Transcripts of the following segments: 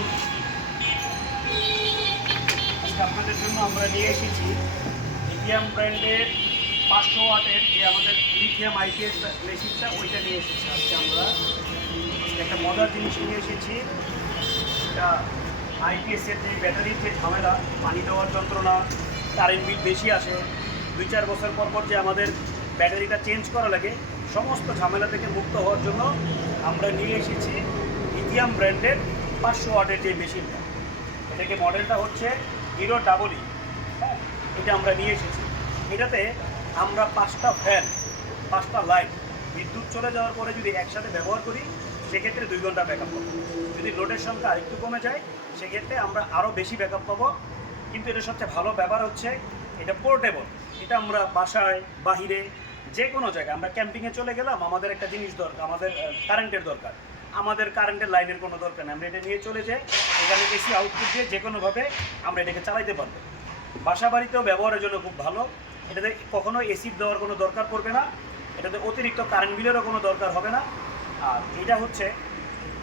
আলাইকুম। আজকে আপনাদের জন্য আমরা নিয়ে এসেছি লিথিয়াম ব্র্যান্ডের 500 ওয়াটের যে আমাদের লিথিয়াম আইপিএস মেশিনটা, ওইটা নিয়ে এসেছি। আজকে আমরা একটা মজার জিনিস নিয়ে এসেছি। এটা আইপিএসের যে ব্যাটারির যে ঝামেলা, পানি দেওয়ার যন্ত্রণা, কারেন্ট বিল বেশি আসে, 2-4 বছর পর পর যে আমাদের ব্যাটারিটা চেঞ্জ করা লাগে, সমস্ত ঝামেলা থেকে মুক্ত হওয়ার জন্য আমরা নিয়ে এসেছি লিথিয়াম ব্র্যান্ডের 500 ওয়াটের যে মেশিনটা। এটাকে মডেলটা হচ্ছে হিরো ডাবল ই। হ্যাঁ, এটা আমরা নিয়ে এসেছি। এটাতে আমরা 5টা ফ্যান, 5টা লাইট বিদ্যুৎ চলে যাওয়ার পরে যদি একসাথে ব্যবহার করি, সেক্ষেত্রে 2 ঘন্টা ব্যাকআপ পাবো। যদি লোডের সংখ্যা আরেকটু কমে যায়, সেক্ষেত্রে আমরা আরও বেশি ব্যাকআপ পাবো। কিন্তু এটা সবচেয়ে ভালো ব্যাপার হচ্ছে এটা পোর্টেবল। এটা আমরা বাসায়, বাহিরে, যে কোনো জায়গায়, আমরা ক্যাম্পিংয়ে চলে গেলাম, আমাদের একটা জিনিস দরকার, আমাদের কারেন্টের দরকার, আমাদের কারেন্টের লাইনের কোনো দরকার নেই, আমরা এটা নিয়ে চলে যাই। এখানে এসি আউটপুট দিয়ে যে কোনোভাবে আমরা এটাকে চালাইতে পারবো। বাসা বাড়িতেও ব্যবহারের জন্য খুব ভালো। এটাতে কখনো এসি দেওয়ার কোনো দরকার পড়বে না, এটাতে অতিরিক্ত কারেন্ট বিলেরও কোনো দরকার হবে না। আর এটা হচ্ছে,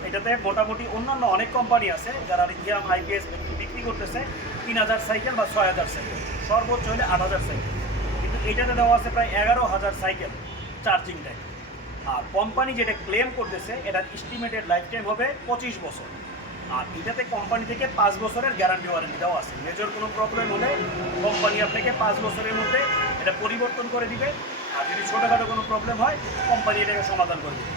এটাতে মোটামুটি অন্যান্য অনেক কোম্পানি আছে যারা লিথিয়াম আইপিএস বিক্রি করতেছে 3000 সাইকেল বা 6000 সাইকেল, সর্বোচ্চ হলে 8000 সাইকেল। কিন্তু এটাতে দেওয়া আছে প্রায় 11000 সাইকেল চার্জিং টাইম। আর কোম্পানি যেটা ক্লেম করতেছে, এটার এস্টিমেটেড লাইফ টাইম হবে 25 বছর। আর এটাতে কোম্পানি থেকে 5 বছরের গ্যারান্টি ওয়ারেন্টি দেওয়া আছে। মেজর কোনো প্রবলেম হলে কোম্পানি আপনাকে 5 বছরের মধ্যে এটা পরিবর্তন করে দিবে। আর যদি ছোটোখাটো কোনো প্রবলেম হয়, কোম্পানি এটাকে সমাধান করে দেবে।